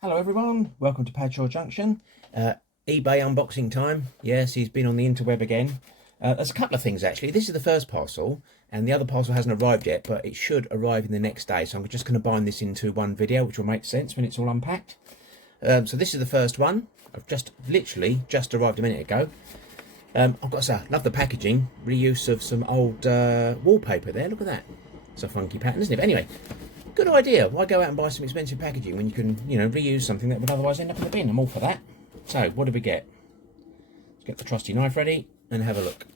Hello everyone, welcome to Padshaw Junction. eBay unboxing time. Yes, he's been on the interweb again. There's a couple of things actually. This is the first parcel and the other parcel hasn't arrived yet, but it should arrive in the next day. So I'm just going to bind this into one video, which will make sense when it's all unpacked. So this is the first one. I've literally just arrived a minute ago. I've got to say, I love the packaging. Reuse of some old wallpaper there. Look at that. It's a funky pattern, isn't it? But anyway, good idea. Why go out and buy some expensive packaging when you can, reuse something that would otherwise end up in the bin? I'm all for that. So, what do we get? Let's get the trusty knife ready and have a look.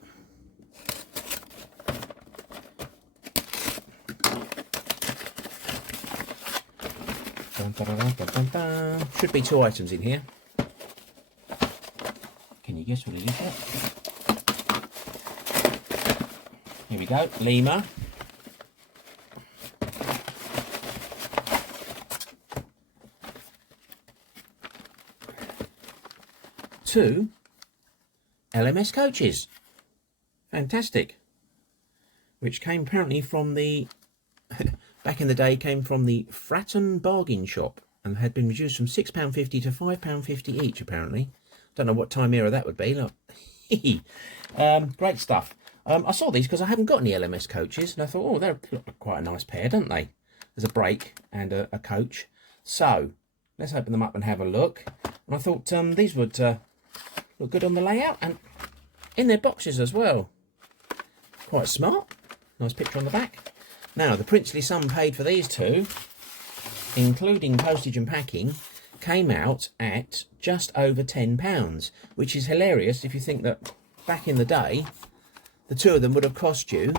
Dun, dun, dun, dun, dun, dun. Should be 2 items in here. Can you guess what it is yet? Here we go. Lima. Two LMS coaches. Fantastic. Which came apparently from the, back in the day, came from the Fratton bargain shop and had been reduced from £6.50 to £5.50 each apparently. Don't know what time era that would be. Look. Great stuff. I saw these because I haven't got any LMS coaches and I thought, oh, they look quite a nice pair, don't they? There's a brake and a coach. So let's open them up and have a look. And I thought these would look good on the layout and in their boxes as well. Quite smart. Nice picture on the back. Now, the princely sum paid for these two, including postage and packing, came out at just over £10, which is hilarious if you think that back in the day, the two of them would have cost you,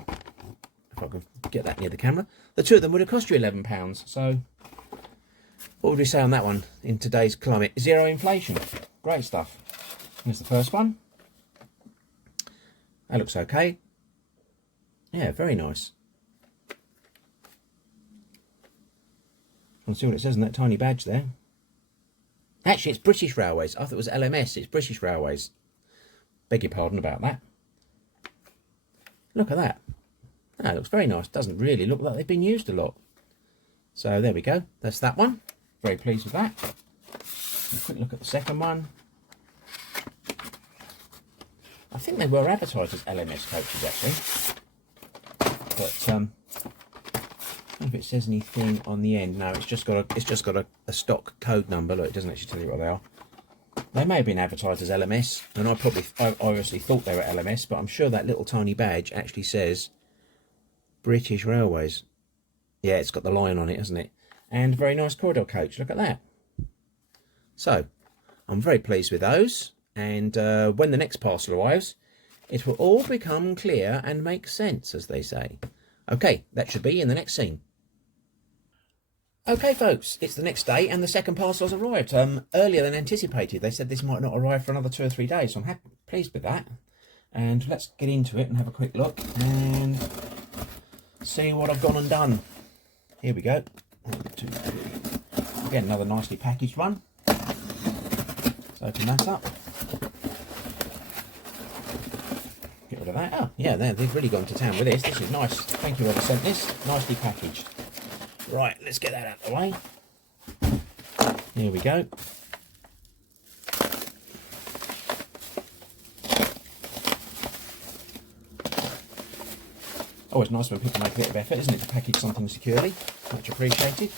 if I can get that near the camera, the two of them would have cost you £11. So, what would we say on that one in today's climate? Zero inflation. Great stuff. Here's the first one. That looks okay. Yeah, very nice. I'll see what it says on that tiny badge there. Actually, it's British Railways. I thought it was LMS. It's British Railways. Beg your pardon about that. Look at that. That looks very nice. Doesn't really look like they've been used a lot. So there we go. That's that one. Very pleased with that. A quick look at the second one. I think they were advertised as LMS coaches actually, but I don't know if it says anything on the end. No, it's just got a stock code number. Look, it doesn't actually tell you what they are. They may have been advertised as LMS, and I obviously thought they were LMS, but I'm sure that little tiny badge actually says British Railways. Yeah, it's got the line on it, hasn't it? And a very nice corridor coach. Look at that. So, I'm very pleased with those. And when the next parcel arrives, it will all become clear and make sense, as they say. Okay, that should be in the next scene. Okay, folks, it's the next day and the second parcel has arrived. Earlier than anticipated. They said this might not arrive for another 2 or 3 days, so I'm pleased with that. And let's get into it and have a quick look and see what I've gone and done. Here we go. 1, 2, 3. Again, another nicely packaged one. Let's open that up. Get rid of that. Oh, yeah, they've really gone to town with this. This is nice. Thank you, whoever sent this. Nicely packaged. Right, let's get that out of the way. Here we go. Always nice when people make a bit of effort, isn't it, to package something securely. Much appreciated.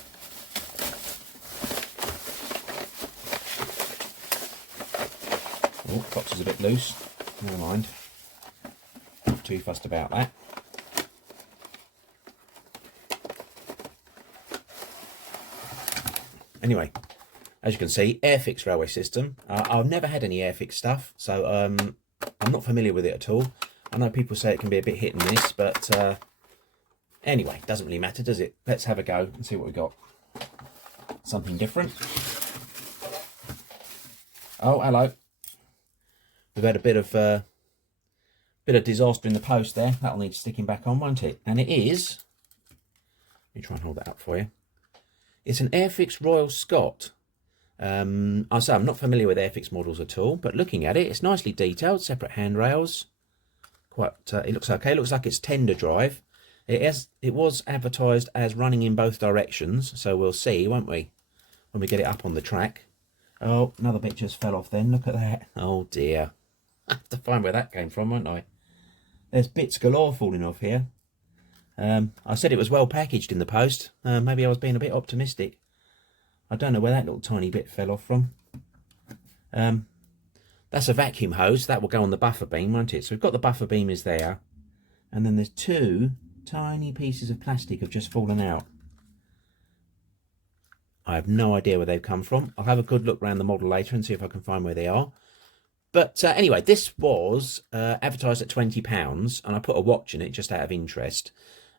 Oh, box is a bit loose. Never mind. Not too fussed about that. Anyway, as you can see, Airfix railway system. I've never had any Airfix stuff, so I'm not familiar with it at all. I know people say it can be a bit hit and miss, but anyway, doesn't really matter, does it? Let's have a go and see what we got. Something different. Oh, hello. We've had a bit of disaster in the post there. That'll need sticking back on, won't it? And it is. Let me try and hold that up for you. It's an Airfix Royal Scot. I say I'm not familiar with Airfix models at all, but looking at it, it's nicely detailed. Separate handrails. Quite. It looks okay. It looks like it's tender drive. It was advertised as running in both directions, so we'll see, won't we? when we get it up on the track. Oh, another bit just fell off then. Look at that. Oh dear. I have to find where that came from, won't I? There's bits galore falling off here. I said it was well packaged in the post. Maybe I was being a bit optimistic. I don't know where that little tiny bit fell off from. That's a vacuum hose. That will go on the buffer beam, won't it? So we've got the buffer beam is there. And then there's two tiny pieces of plastic have just fallen out. I have no idea where they've come from. I'll have a good look around the model later and see if I can find where they are. But anyway, this was advertised at £20, and I put a watch in it just out of interest.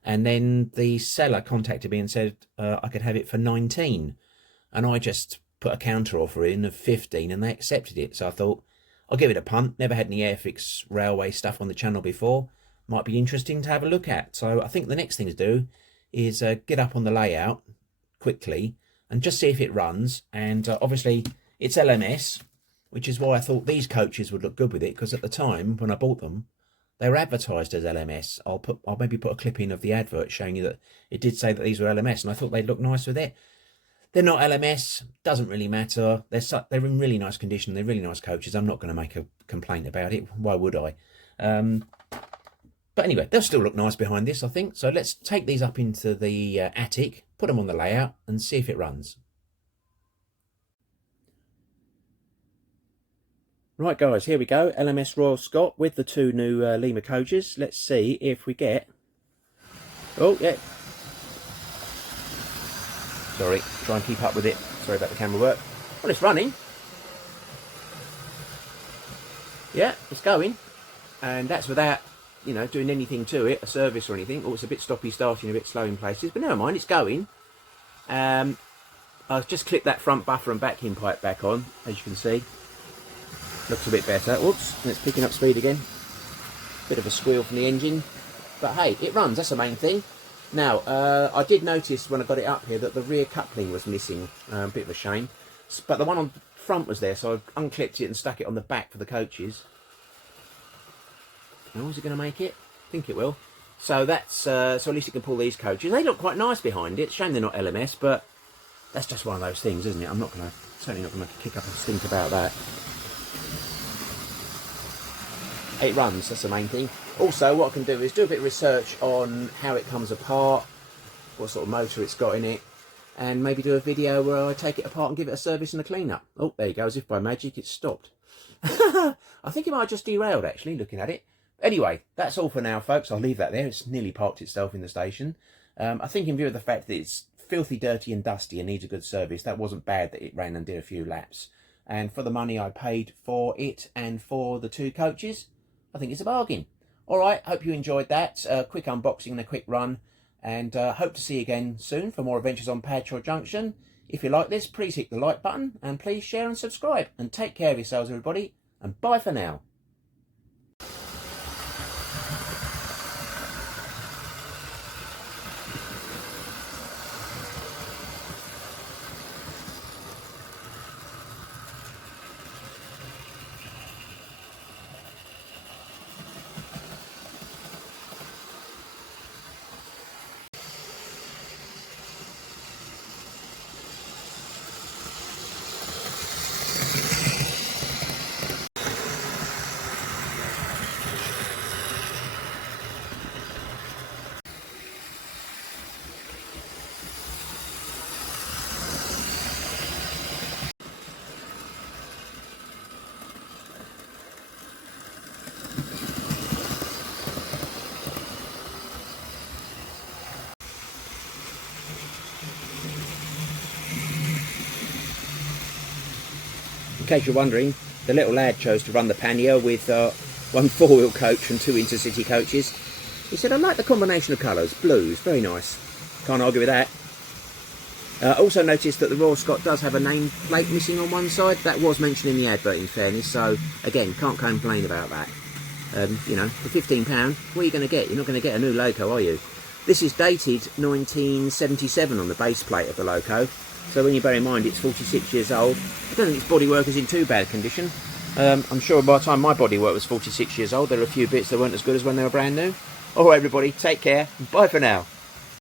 And then the seller contacted me and said I could have it for 19. And I just put a counter offer in of 15, and they accepted it. So I thought, I'll give it a punt. Never had any Airfix railway stuff on the channel before. Might be interesting to have a look at. So I think the next thing to do is get up on the layout quickly and just see if it runs. And obviously it's LMS, which is why I thought these coaches would look good with it, because at the time when I bought them, they were advertised as LMS. I'll maybe put a clip in of the advert showing you that it did say that these were LMS, and I thought they'd look nice with it. They're not LMS, doesn't really matter. They're in really nice condition. They're really nice coaches. I'm not going to make a complaint about it. Why would I? But anyway, they'll still look nice behind this, I think. So let's take these up into the attic, put them on the layout and see if it runs. Right guys, here we go. LMS Royal Scot with the two new Lima coaches. Let's see if we get... Oh, yeah. Sorry, try and keep up with it. Sorry about the camera work. Well, it's running. Yeah, it's going. And that's without, you know, doing anything to it, a service or anything. Oh, it's a bit stoppy starting, a bit slow in places, but never mind, it's going. I've just clipped that front buffer and vacuum pipe back on, as you can see. Looks a bit better. Whoops, and it's picking up speed again. Bit of a squeal from the engine. But hey, it runs, that's the main thing. Now, I did notice when I got it up here that the rear coupling was missing. A bit of a shame. But the one on the front was there, so I unclipped it and stuck it on the back for the coaches. Oh, is it going to make it? I think it will. So that's so at least you can pull these coaches. They look quite nice behind it. It's a shame they're not LMS, but that's just one of those things, isn't it? I'm certainly not going to kick up a stink about that. It runs, that's the main thing. Also, what I can do is do a bit of research on how it comes apart, what sort of motor it's got in it, and maybe do a video where I take it apart and give it a service and a clean up. Oh, there you go, as if by magic it's stopped. I think it might have just derailed actually, looking at it. Anyway, that's all for now folks, I'll leave that there. It's nearly parked itself in the station. I think in view of the fact that it's filthy, dirty and dusty and needs a good service, that wasn't bad that it ran and did a few laps. And for the money I paid for it and for the two coaches, I think it's a bargain. Alright, hope you enjoyed that. Quick unboxing and a quick run. And hope to see you again soon for more adventures on Padshaw Junction. If you like this, please hit the like button and please share and subscribe. And take care of yourselves everybody. And bye for now. In case you're wondering, the little lad chose to run the pannier with one four-wheel coach and two intercity coaches. He said, I like the combination of colours, blues, very nice. Can't argue with that. Also noticed that the Royal Scot does have a name plate missing on one side. That was mentioned in the advert in fairness, so again, can't complain about that. You know, for £15, what are you going to get? You're not going to get a new loco, are you? This is dated 1977 on the base plate of the loco. So when you bear in mind it's 46 years old, I don't think its bodywork is in too bad condition. I'm sure by the time my bodywork was 46 years old, there are a few bits that weren't as good as when they were brand new. Alright everybody, take care, bye for now.